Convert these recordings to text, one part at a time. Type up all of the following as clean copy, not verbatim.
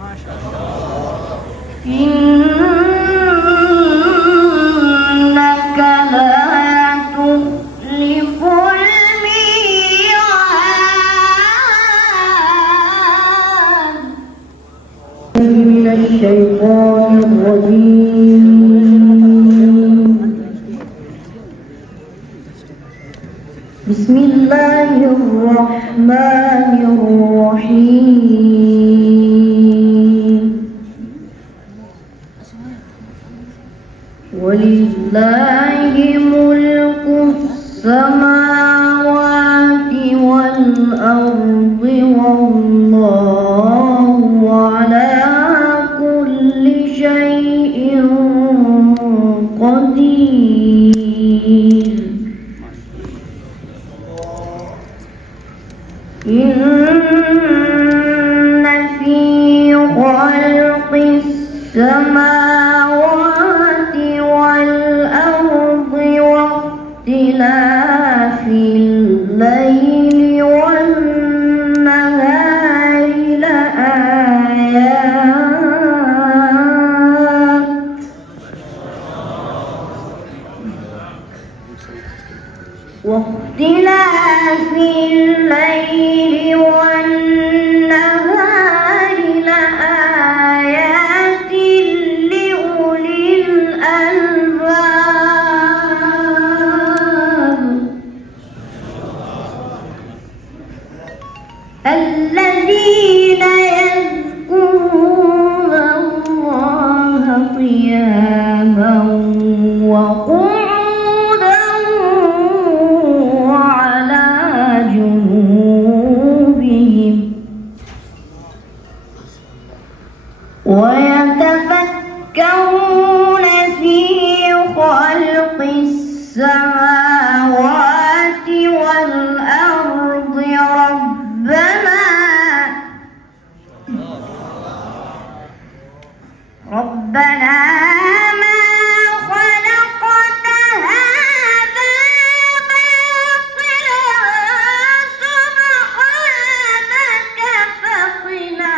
ما شاء الله. إنك لا تخلف الميعاد. من الشيطان الرجيم. بسم الله الرحمن الرحيم. ولله ملك السماوات والأرض والله على كل شيء قدير. إن في خلق السماوات والأرض واختلاف الليل والنهار لآيات واختلاف الليل والنهار لآيات لأولي الألباب الذين يذكرون الله قياما وقعودا وعلى جنوبهم ويتفكرون في خلق السماوات والأرض ربنا ما خلقت هذا باطلا سبحانك فقنا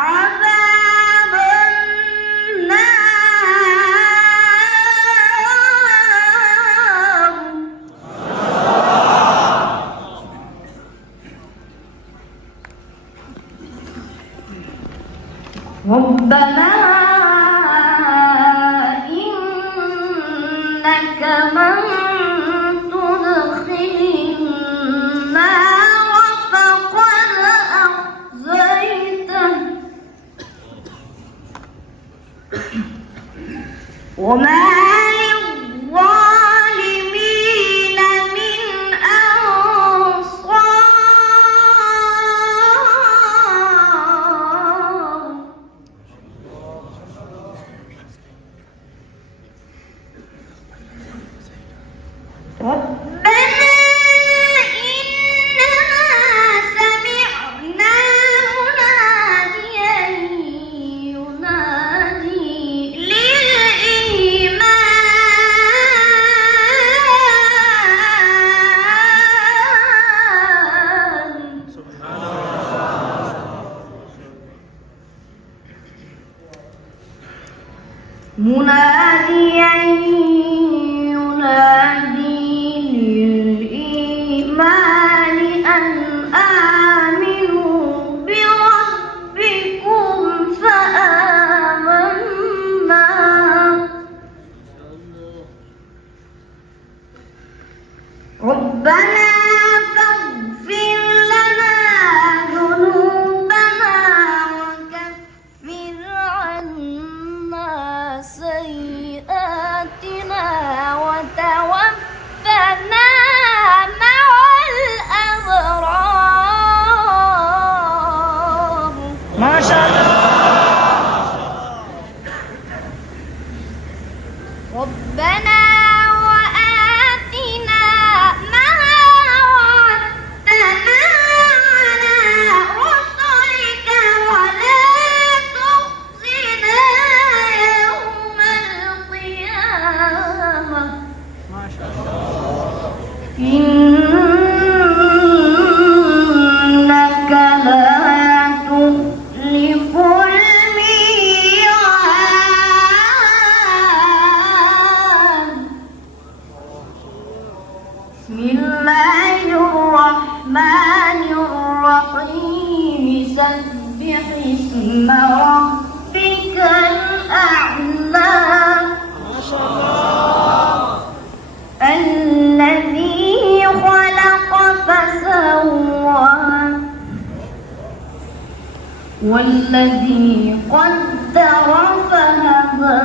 عذاب النار. ربنا إنك من تدخل النار فقد أخزيته وما للظالمين من أنصار. ربنا إننا سمعنا مناديا ينادي للإيمان. مناديا ينادي للإيمان أن آمنوا بربكم فآمنا. ربنا فاغفر لنا ذنوبنا وكفر عنا سيئاتنا وتوفنا مع الأبرار. ما شاء الله. ربنا وآتنا ما وعدتنا على رسلك ولا تخزنا يوم القيامة. ما شاء الله. إنك لا تخلف اسم ربك الأعلى الذي خلق فسوى والذي قدر فهدى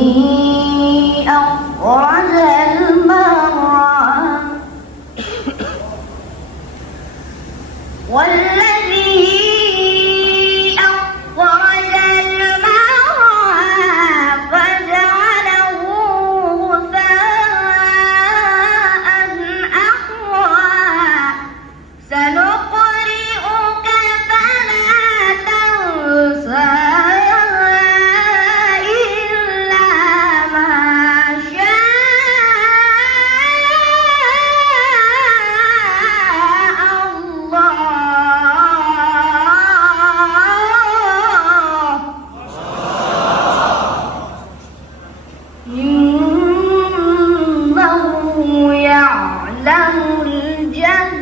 والذي أخرج المرعى والذي أخرج المرعى فجعله غثاء أحوى سنقرئك فلا تنسى إلا ما شاء الله إنه يعلم الجهر